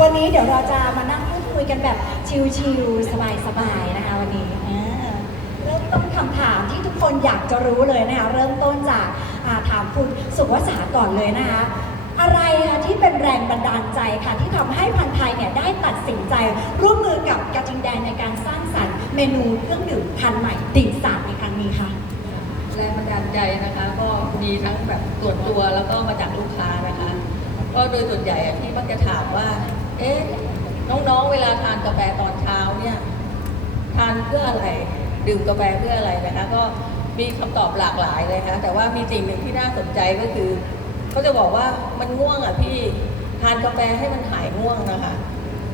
วันนี้เดี๋ยวเราจะมานั่งพูดคุยกันแบบชิลๆสบายๆนะคะวันนี้อ่าเริ่มต้นคำถามที่ทุกคนอยากจะรู้เลยนะคะเริ่มต้นจากอ่าถามคุณสุวัสาก่อนเลยนะคะ อะไรคะที่เป็นแรงบันดาลใจค่ะที่ทำให้พันไทยเนี่ยได้ตัดสินใจ ร่วมมือกับกระทิงแดงในการสร้างสรรค์เมนูเครื่องดื่มพันธุ์ใหม่ติ่งสาดในครั้งนี้ค่ะ แรงบันดาลใจนะคะ ก็มีทั้งแบบส่วนตัวแล้วก็มาจากลูกค้านะคะ ก็โดยส่วนใหญ่อะที่มักจะถามว่า เอ๊ะน้องๆ เวลาทานกาแฟตอนเช้าเนี่ยทานเพื่ออะไร ดื่มกาแฟเพื่ออะไรนะคะก็มีคำตอบหลากหลายเลยนะคะแต่ว่ามีสิ่งหนึ่งที่น่าสนใจก็คือเขาจะบอกว่ามันง่วงอะพี่ทานกาแฟให้มันหายง่วงนะคะ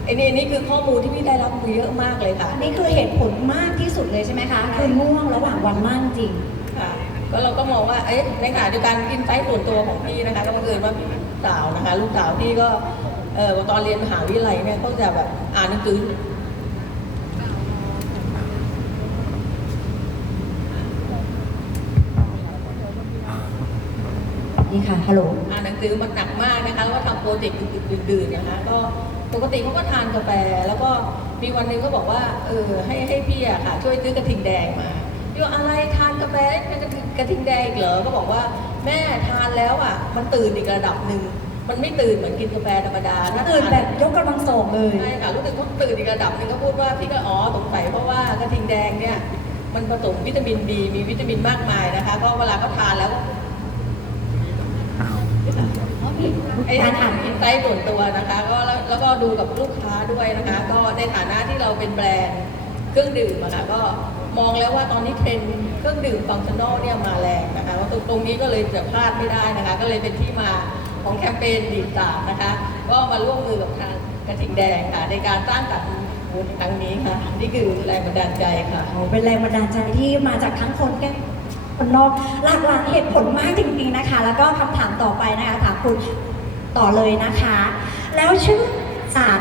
ไอ้นี่นี่คือข้อมูลที่พี่ได้รับมาเยอะมากเลยค่ะอันนี้คือเหตุผลมากที่สุดเลยใช่ไหมคะคือง่วงระหว่างวันมากจริงค่ะก็เราก็มองว่าเอ๊ะในขณะเดียวกันอินไซต์ส่วนตัวของพี่นะคะก็บังเอิญว่าพี่สาวนะคะ ลูกสาวพี่ก็ เออตอนเรียนมหาวิทยาลัยเนี่ยเขาจะแบบอ่านหนังสือนี่ค่ะ ฮัลโหล อ่านหนังสือมันหนักมากนะคะ แล้วก็ทำโปรเจกต์ดึกๆดื่นๆนะคะ ก็ปกติเขาก็ทานกาแฟ แล้วก็มีวันหนึงก็บอกว่า เออ ให้ให้พี่อะค่ะ ช่วยซื้อกระทิงแดงมาพี่ว่าอะไรทานกาแฟเป็นกระทิงกระทิงแดงอีกเหรอ ก็บอกว่าแม่ทานแล้วอะ มันตื่นอีกระดับหนึ่ง มันไม่ตื่นเหมือนกินกาแฟธรรมดาถ้าตื่นทาแบบยกกำลังสองเลยใช่ค่ะรู้สึกเขาตื่นอีกระดับหนึงก็พูดว่าพี่ก็อ๋อสงสัยเพราะว่ากระทิงแดงเนี่ย มันผสมวิตามินบีมีวิตามินมากมายนะคะก็เวลาเขาทานแล้วไอ้กาทารนอ่าอ่านนอินไซต์ส่วนตัวนะคะ ก็แล้วแล้วก็ดูกับลูกค้าด้วยนะคะ ก็ในฐานะที่เราเป็นแบรนด์ เครื่องดื่มอะค่ะก็มองแล้วว่าตอนนี้เทรนด์เครื่องดื่มฟังชั่นอลเนี่ยมาแรงนะคะว่าตรงนี้ก็เลยจะพลาดไม่ได้นะคะ ก็เลยเป็นที่มาของแคมเปญดีดสามนะคะ ก็มาร่วมมือกับทางกระทิงแดงค่ะในการสร้างสรรค์บูธครั้งนี้ค่ะนี่คือแรงบันดาลใจค่ะโอ้เป็นแรงบันดาลใจที่มาจากทั้งคนแก่คนนอกหลากหลายเหตุผลมากจริงๆนะคะ แล้วก็คำถามต่อไปนะคะถามคุณต่อเลยนะคะ แล้วชื่อศาสตร์